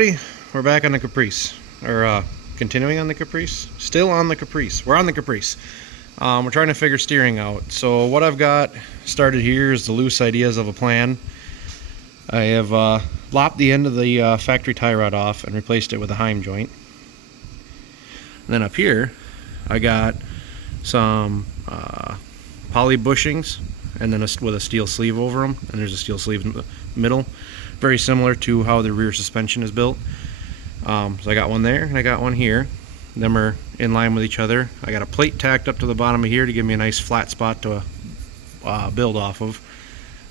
everybody, we're back on the Caprice, or continuing on the Caprice, still on the Caprice. We're on the Caprice. We're trying to figure steering out. So what I've got started here is the loose ideas of a plan. I have lopped the end of the factory tie rod off and replaced it with a Heim joint. And then up here I got some poly bushings and then with a steel sleeve over them, and there's a steel sleeve in the middle, very similar to how the rear suspension is built. So I got one there and I got one here. Them are in line with each other. I got a plate tacked up to the bottom of here to give me a nice flat spot to build off of.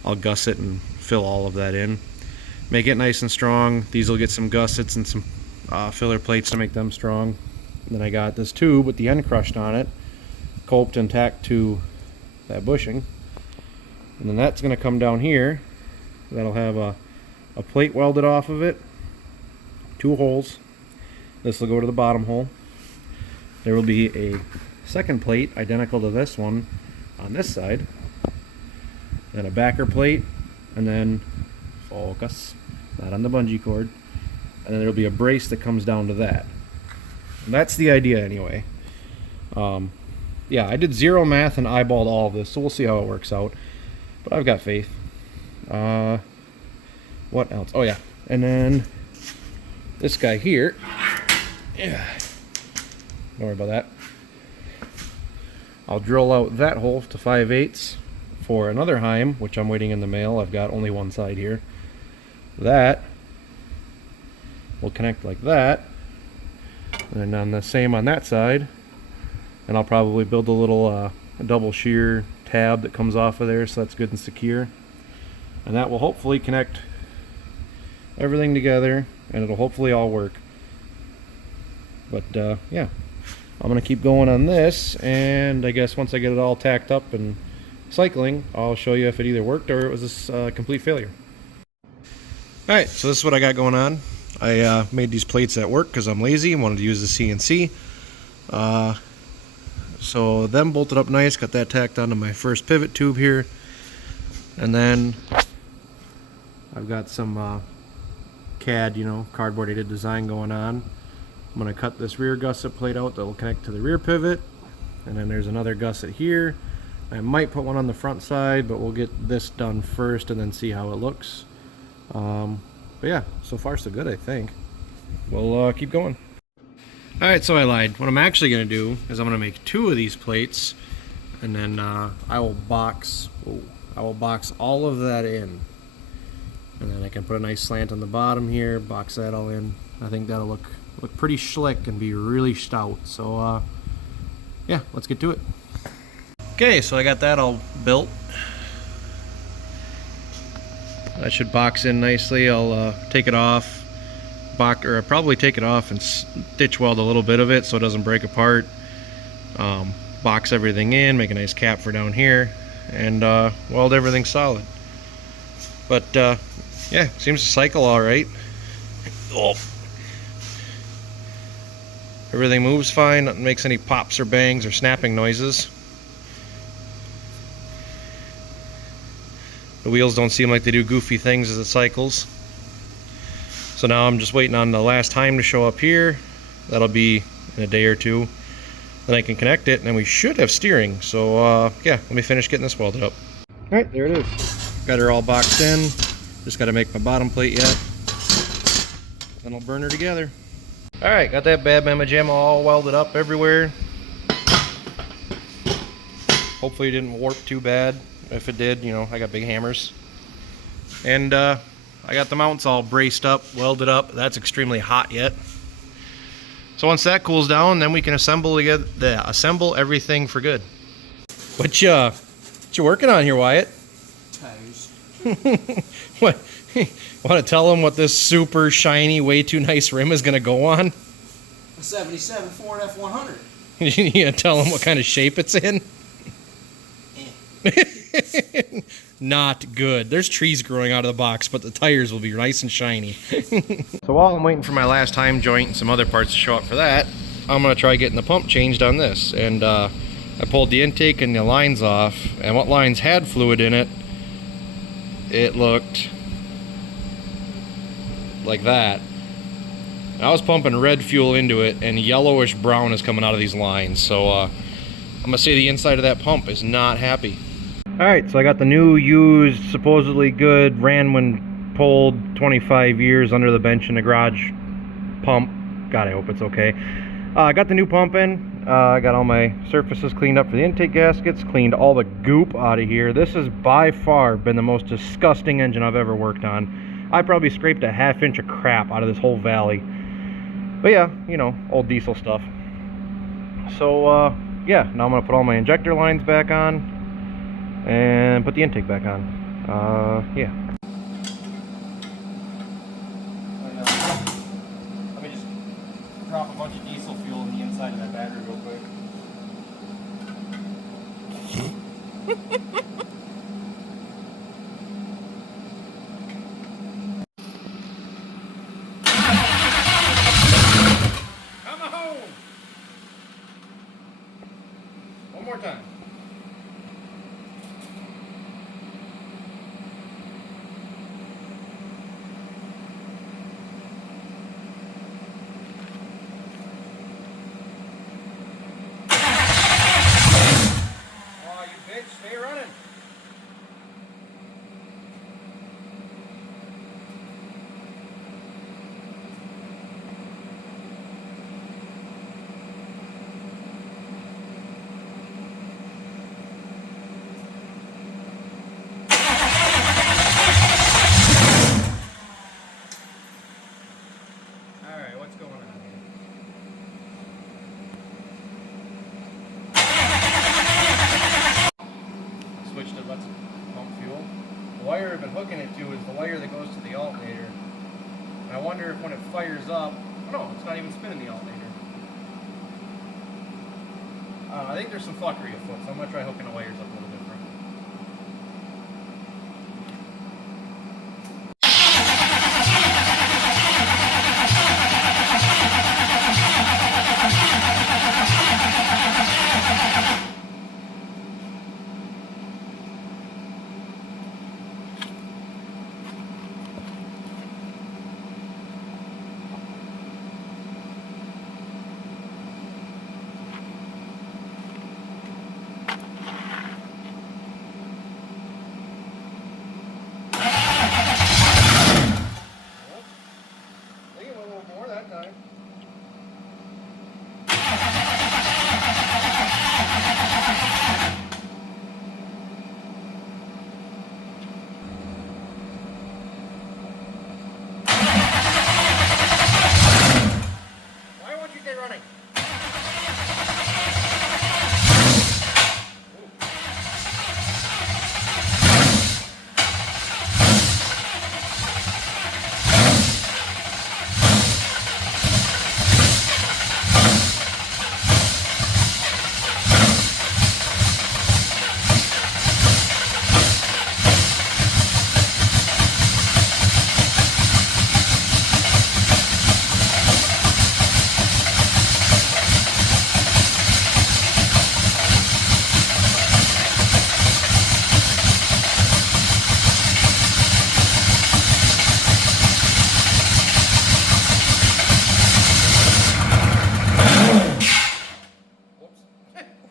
I'll gusset and fill all of that in, make it nice and strong. These will get some gussets and some filler plates to make them strong. And then I got this tube with the end crushed on it, coped and tacked to that bushing. And then that's going to come down here. That'll have a plate welded off of it, 2 holes. This will go to the bottom hole. There will be a second plate identical to this one on this side, then a backer plate, and then focus, not on the bungee cord, and then there'll be a brace that comes down to that. And that's the idea anyway. Yeah, I did zero math and eyeballed all of this, so we'll see how it works out. But I've got faith. What else? Oh yeah, and then this guy here. Yeah, don't worry about that. I'll drill out that hole to 5/8 for another Heim, which I'm waiting in the mail. I've got only one side here. That will connect like that, and on the same on that side. And I'll probably build a little a double shear tab that comes off of there, so that's good and secure. And that will hopefully connect everything together, and it'll hopefully all work. But yeah, I'm gonna keep going on this, and I guess once I get it all tacked up and cycling, I'll show you if it either worked or it was a complete failure. Alright, so this is what I got going on. I made these plates at work because I'm lazy and wanted to use the CNC. So them bolted up nice, got that tacked onto my first pivot tube here, and then I've got some CAD, cardboard aided design going on. I'm going to cut this rear gusset plate out that will connect to the rear pivot, and then there's another gusset here. I might put one on the front side, but we'll get this done first and then see how it looks. But yeah, so far so good, I think. We'll keep going. Alright, so I lied. What I'm actually going to do is I'm going to make 2 of these plates, and then I will box all of that in. And then I can put a nice slant on the bottom here, box that all in. I think that'll look pretty slick and be really stout. So yeah, let's get to it. Okay, so I got that all built. That should box in nicely. I'll take it off. Or probably take it off and stitch weld a little bit of it so it doesn't break apart. Box everything in, make a nice cap for down here, and weld everything solid. But yeah, seems to cycle all right. Oh. Everything moves fine, nothing makes any pops or bangs or snapping noises. The wheels don't seem like they do goofy things as it cycles. So now I'm just waiting on the last Heim to show up here. That'll be in a day or 2. Then I can connect it, and then we should have steering. So yeah, let me finish getting this welded up. Alright, there it is. Got her all boxed in. Just got to make my bottom plate yet. Then I'll burn her together. Alright, got that bad mamma jamma all welded up everywhere. Hopefully it didn't warp too bad. If it did, I got big hammers. And I got the mounts all braced up, welded up. That's extremely hot yet. So once that cools down, then we can assemble everything for good. What you working on here, Wyatt? Tires. What? Want to tell them what this super shiny, way too nice rim is going to go on? A 77 Ford F100. You gonna tell them what kind of shape it's in? Not good. There's trees growing out of the box, but the tires will be nice and shiny. So while I'm waiting for my last Heim joint and some other parts to show up for that, I'm going to try getting the pump changed on this. And I pulled the intake and the lines off, and what lines had fluid in it, it looked like that. And I was pumping red fuel into it, and yellowish brown is coming out of these lines. So I'm gonna say the inside of that pump is not happy. All right, so I got the new, used, supposedly good, ran when pulled, 25 years under the bench in the garage pump. God, I hope it's okay. I got the new pump in. I got all my surfaces cleaned up for the intake gaskets, cleaned all the goop out of here. This has by far been the most disgusting engine I've ever worked on. I probably scraped a half-inch of crap out of this whole valley. But yeah, you know, old diesel stuff. So yeah, now I'm gonna put all my injector lines back on and put the intake back on. Yeah. Let me just drop a bunch of diesel fuel in the inside of that battery real quick. Come home! One more time. Stay running. All right, what's going on here? Switched it, let's pump fuel. The wire I've been hooking it to is the wire that goes to the alternator. And I wonder if when it fires up, oh no, it's not even spinning the alternator. I think there's some fuckery afoot, so I'm going to try hooking the wires up a little different.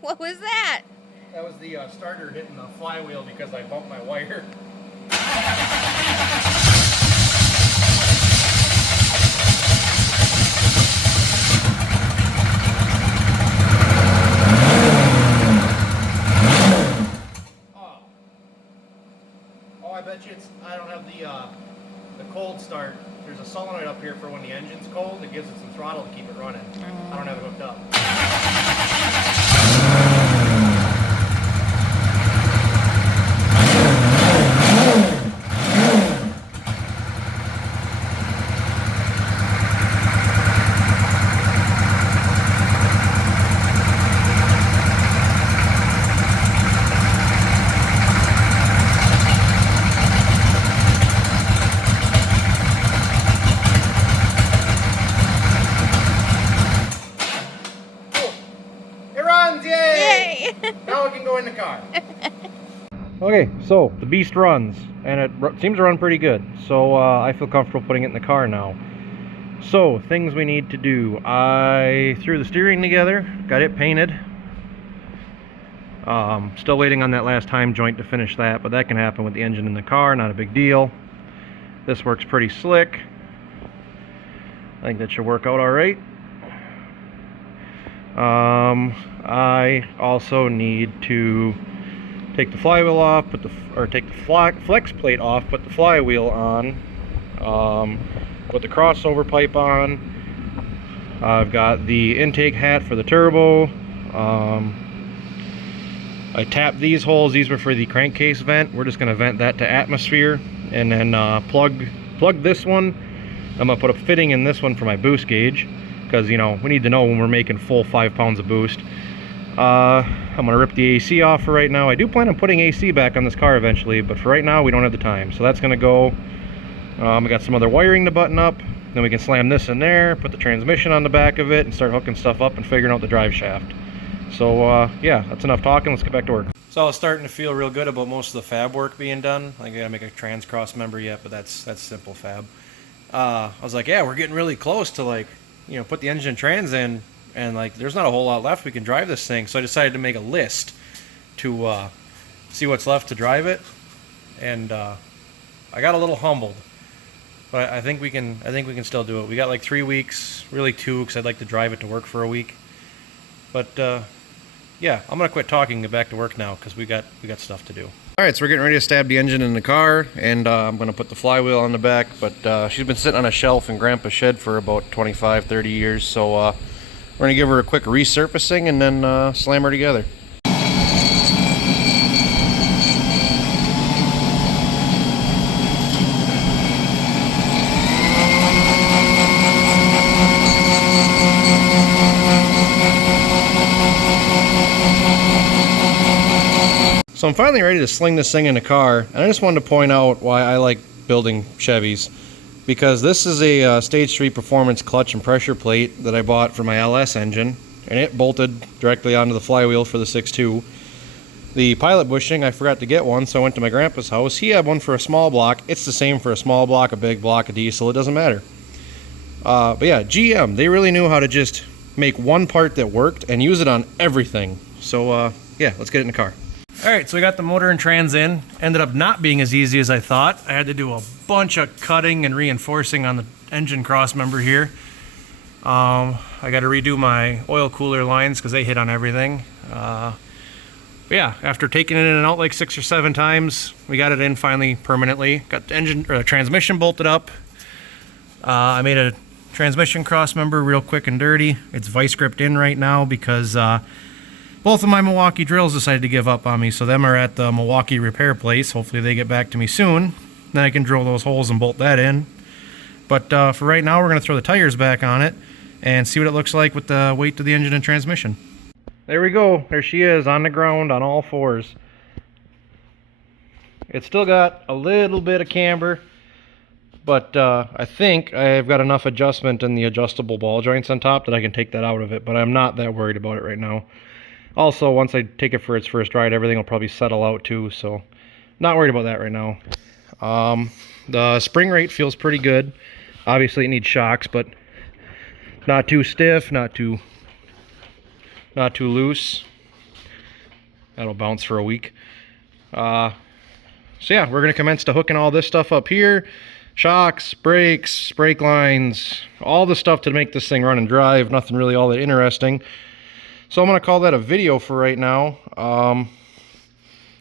What was that? That was the starter hitting the flywheel because I bumped my wire. Oh, I bet you I don't have the cold start. There's a solenoid up here for when the engine's cold. It gives it some throttle to keep it running. I don't have it hooked up. Now we can go in the car. Okay, so the beast runs, and it seems to run pretty good. So I feel comfortable putting it in the car now. So, things we need to do. I threw the steering together, got it painted. Still waiting on that last time joint to finish that, but that can happen with the engine in the car, not a big deal. This works pretty slick. I think that should work out all right. I also need to take the flywheel off, take the flex plate off, put the flywheel on, put the crossover pipe on. I've got the intake hat for the turbo. I tapped these holes. These were for the crankcase vent. We're just going to vent that to atmosphere, and then plug this one. I'm going to put a fitting in this one for my boost gauge, because, you know, we need to know when we're making full 5 pounds of boost. I'm going to rip the AC off for right now. I do plan on putting AC back on this car eventually, but for right now we don't have the time. So that's going to go. We got some other wiring to button up. Then we can slam this in there, put the transmission on the back of it, and start hooking stuff up and figuring out the drive shaft. So yeah, that's enough talking. Let's get back to work. So I was starting to feel real good about most of the fab work being done. Like, I gotta make a trans cross member yet, but that's simple fab. I was like, yeah, we're getting really close to, like, you know, put the engine and trans in, and like there's not a whole lot left. We can drive this thing. So I decided to make a list to see what's left to drive it, and I got a little humbled, but I think we can still do it. We got like 3 weeks, really 2, because I'd like to drive it to work for a week. But yeah, I'm gonna quit talking and get back to work now, because we got stuff to do. All right, so we're getting ready to stab the engine in the car, and I'm gonna put the flywheel on the back. But she's been sitting on a shelf in Grandpa's shed for about 25-30 years, so we're gonna give her a quick resurfacing and then slam her together. So I'm finally ready to sling this thing in the car, and I just wanted to point out why I like building Chevys, because this is a Stage 3 Performance clutch and pressure plate that I bought for my LS engine, and it bolted directly onto the flywheel for the 6.2. The pilot bushing, I forgot to get one, so I went to my grandpa's house. He had one for a small block. It's the same for a small block, a big block, a diesel, it doesn't matter. But yeah, GM, they really knew how to just make one part that worked and use it on everything. So yeah, let's get it in the car. Alright, so we got the motor and trans in. Ended up not being as easy as I thought. I had to do a bunch of cutting and reinforcing on the engine cross member here. I got to redo my oil cooler lines because they hit on everything. But yeah, after taking it in and out like 6 or 7 times, we got it in finally permanently. Got the engine or the transmission bolted up. I made a transmission cross member real quick and dirty. It's vice gripped in right now because both of my Milwaukee drills decided to give up on me, so them are at the Milwaukee repair place. Hopefully they get back to me soon. Then I can drill those holes and bolt that in. But for right now, we're going to throw the tires back on it and see what it looks like with the weight of the engine and transmission. There we go. There she is on the ground on all fours. It's still got a little bit of camber, but I think I've got enough adjustment in the adjustable ball joints on top that I can take that out of it, but I'm not that worried about it right now. Also, once I take it for its first ride, everything will probably settle out too, so not worried about that right now. The spring rate feels pretty good. Obviously it needs shocks, but not too stiff, not too loose. That'll bounce for a week. So yeah, we're going to commence to hooking all this stuff up here. Shocks, brakes, brake lines, all the stuff to make this thing run and drive. Nothing really all that interesting. So I'm going to call that a video for right now.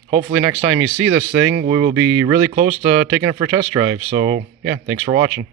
Hopefully next time you see this thing, we will be really close to taking it for a test drive. So yeah, thanks for watching.